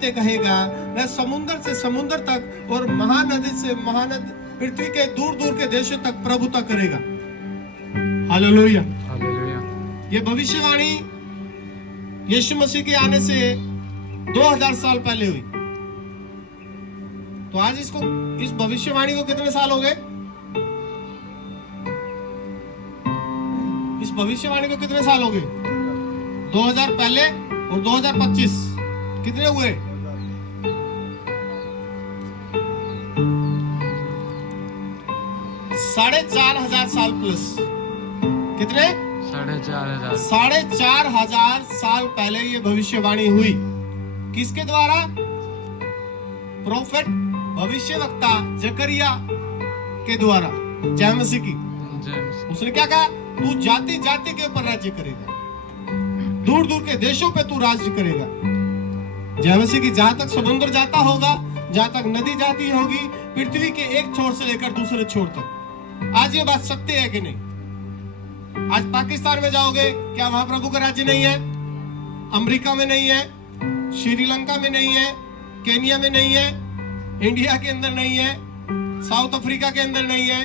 कहेगा, वह समुद्र से समुद्र तक और महानदी से महानदी पृथ्वी के दूर दूर के देशों तक प्रभुता करेगा। हालेलुया। ये भविष्यवाणी यीशु मसीह के आने से 2000 साल पहले हुई। तो आज इस भविष्यवाणी को कितने साल हो गए? इस भविष्यवाणी को कितने साल हो गए? 2000 पहले और 2025 कितने हुए? 4,500 साल प्लस। कितने? 4,500 साल पहले ये भविष्यवाणी हुई। किसके द्वारा? प्रोफेट भविष्यवक्ता जकरिया के द्वारा, जय मसीह की। उसने क्या कहा? तू जाति जाति के ऊपर राज्य करेगा, दूर दूर के देशों पे तू राज्य करेगा। जय मसीह की। जहां तक समुद्र जाता होगा, जहां तक नदी जाती होगी, पृथ्वी के एक छोर से लेकर दूसरे छोर तक। आज ये बात सत्य है कि नहीं? आज पाकिस्तान में जाओगे, क्या वहां प्रभु का राज्य नहीं है? अमेरिका में नहीं है, श्रीलंका में नहीं है, केनिया में नहीं है, इंडिया के अंदर नहीं है, साउथ अफ्रीका के अंदर नहीं है,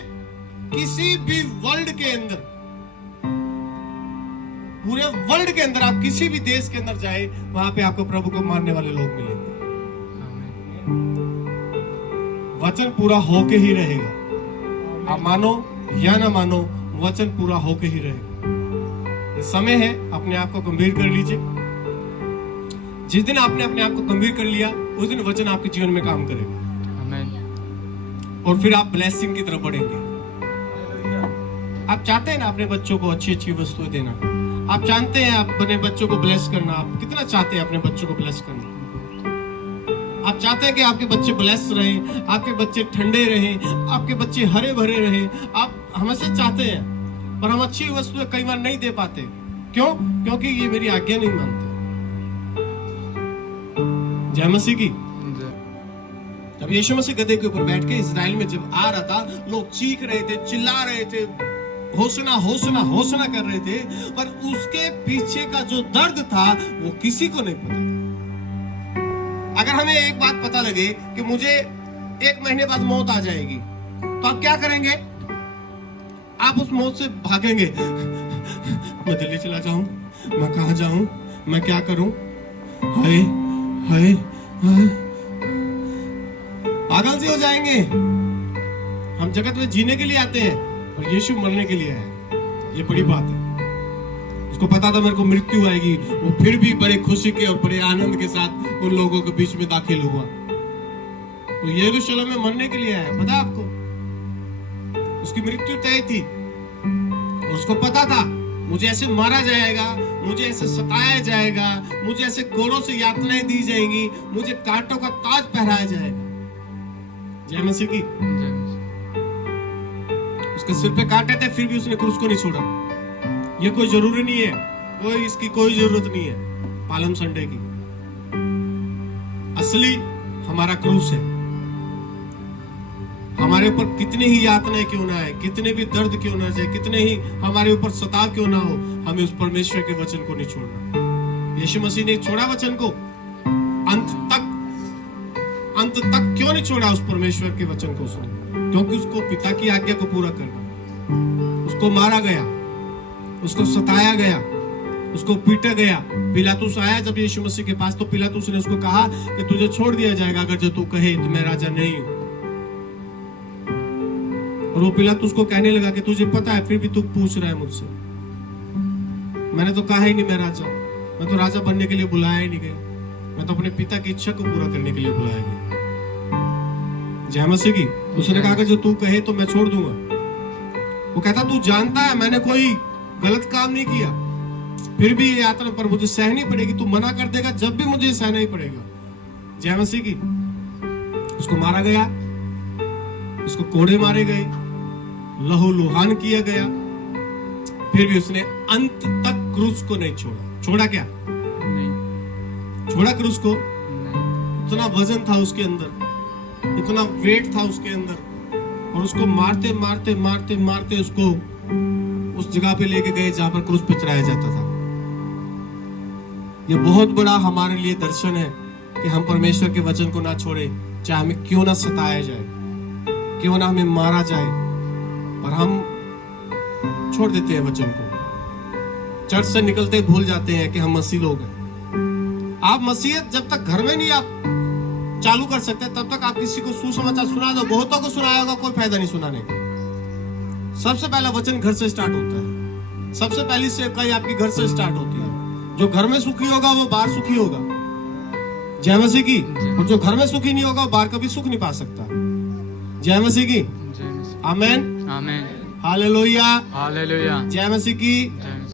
किसी भी वर्ल्ड के अंदर, पूरे वर्ल्ड के अंदर आप किसी भी देश के अंदर जाए, वहां पे आपको प्रभु को मानने वाले लोग मिलेंगे। वचन पूरा होके ही रहेगा। आप मानो या ना मानो, वचन पूरा होके ही रहेगा। ये समय है, अपने आप को गंभीर कर लीजिए। जिस दिन आपने अपने आप को गंभीर कर लिया, उस दिन वचन आपके जीवन में काम करेगा। और फिर आप ब्लेसिंग की तरफ बढ़ेंगे। आप चाहते हैं ना अपने बच्चों को अच्छी अच्छी वस्तुएं देना, आप जानते हैं अपने बच्चों को ब्लेस करना। आप कितना चाहते हैं अपने बच्चों को ब्लेस करना? आप चाहते हैं कि आपके बच्चे ब्लेस रहे, आपके बच्चे ठंडे रहे, आपके बच्चे हरे भरे रहे। आप हमेशा चाहते हैं, पर हम अच्छी वस्तुएं कई बार नहीं दे पाते। क्यों? क्योंकि ये मेरी आज्ञा नहीं मानते। जय मसीह की। जब यीशु मसीह गधे के ऊपर बैठ के इजराइल में जब आ रहा था, लोग चीख रहे थे, चिल्ला रहे थे, होसना होसना होसना कर रहे थे, पर उसके पीछे का जो दर्द था वो किसी को नहीं पता। अगर हमें एक बात पता लगे कि मुझे 1 महीने बाद मौत आ जाएगी, तो आप क्या करेंगे? आप उस मौत से भागेंगे। मैं दिल्ली चला जाऊं, मैं कहां जाऊं, मैं क्या करूं? हाय हाय हाय, पागल से हो जाएंगे। हम जगत में जीने के लिए आते हैं और यीशु मरने के लिए है। ये बड़ी बात है। उसको पता था मेरे को मृत्यु आएगी, वो फिर भी बड़े खुशी के और बड़े आनंद के साथ उन लोगों के बीच में दाखिल हुआ। तो यरूशलेम में मरने के लिए आया। पता आपको? उसकी मृत्यु तय थी। उसको पता था मुझे ऐसे मारा जाएगा, मुझे ऐसे सताया जाएगा, मुझे ऐसे कोड़ों से यातनाएं दी जाएंगी, मुझे कांटों का ताज पहनाया जाएगा। जय मसीह की। उसके सिर पे कांटे थे, फिर भी उसने क्रूस को नहीं छोड़ा। ये कोई जरूरी नहीं है, कोई इसकी कोई जरूरत नहीं है पालम संडे की। असली हमारा क्रूस है। हमारे ऊपर कितने ही यातनाएं क्यों ना आए, कितने भी दर्द क्यों ना जाए, कितने ही हमारे ऊपर सताव क्यों ना हो, हमें उस परमेश्वर के वचन को नहीं छोड़ना। यीशु मसीह ने छोड़ा वचन को अंत तक क्यों नहीं छोड़ा? उस परमेश्वर के वचन को उसने, क्योंकि उसको पिता की आज्ञा को पूरा करना। उसको मारा गया, उसको सताया गया, उसको पीटा गया। पिलातुस आया जब यीशु मसीह के पास, तो पिलातुस ने उसको कहा कि तुझे छोड़ दिया जाएगा अगर जो तू कहे तो मैं राजा नहीं हूं। और वो पिलातुस को कहने लगा कि तुझे पता है, फिर भी तू पूछ रहा है मुझसे। मैंने तो कहा ही नहीं मैं राजा, मैं तो राजा बनने के लिए बुलाया ही नहीं गया, मैं तो अपने पिता की इच्छा को पूरा करने के लिए बुलाया गया। जय मसीह की। उसने कहा कि जो तू कहे तो मैं छोड़ दूंगा। वो कहता तू जानता है मैंने कोई गलत काम नहीं किया, फिर भी ये यात्रा पर मुझे सहनी पड़ेगी। तू मना कर देगा जब भी मुझे सहना ही पड़ेगा। जय मसीह की। उसको मारा गया, उसको कोड़े मारे गए, लहू लुहान किया गया, फिर भी उसने अंत तक क्रूस को नहीं छोड़ा। छोड़ा क्या? नहीं छोड़ा क्रूस को। इतना वजन था उसके अंदर, इतना वेट था उसके अंदर, और उसको मारते मारते मारते मारते उसको उस जगह पे लेके गए जहां पर क्रूस पे चढ़ाया जाता था। ये बहुत बड़ा हमारे लिए दर्शन है कि हम परमेश्वर के वचन को ना छोड़े, चाहे हमें क्यों ना सताया जाए, क्यों ना हमें मारा जाए, और हम छोड़ देते हैं वचन को। चर्च से निकलते ही भूल जाते हैं कि हम मसीह लोग हैं। आप मसीहत जब तक घर में नहीं आप चालू कर सकते, तब तक आप किसी को सुसमाचार सुना दो, बहुतों को सुनाया होगा, कोई फायदा नहीं सुनाने का। सबसे पहला वचन घर से स्टार्ट होता है। सबसे पहली सेवकाई आपकी घर से स्टार्ट होती है। जो घर में सुखी होगा वो बाहर सुखी होगा। जय मसीह की। और जो घर में सुखी नहीं होगा वो बाहर कभी सुख नहीं पा सकता। जय मसीह की। आमेन, आमेन, हालेलुया, हालेलुया, जय मसीह की। जय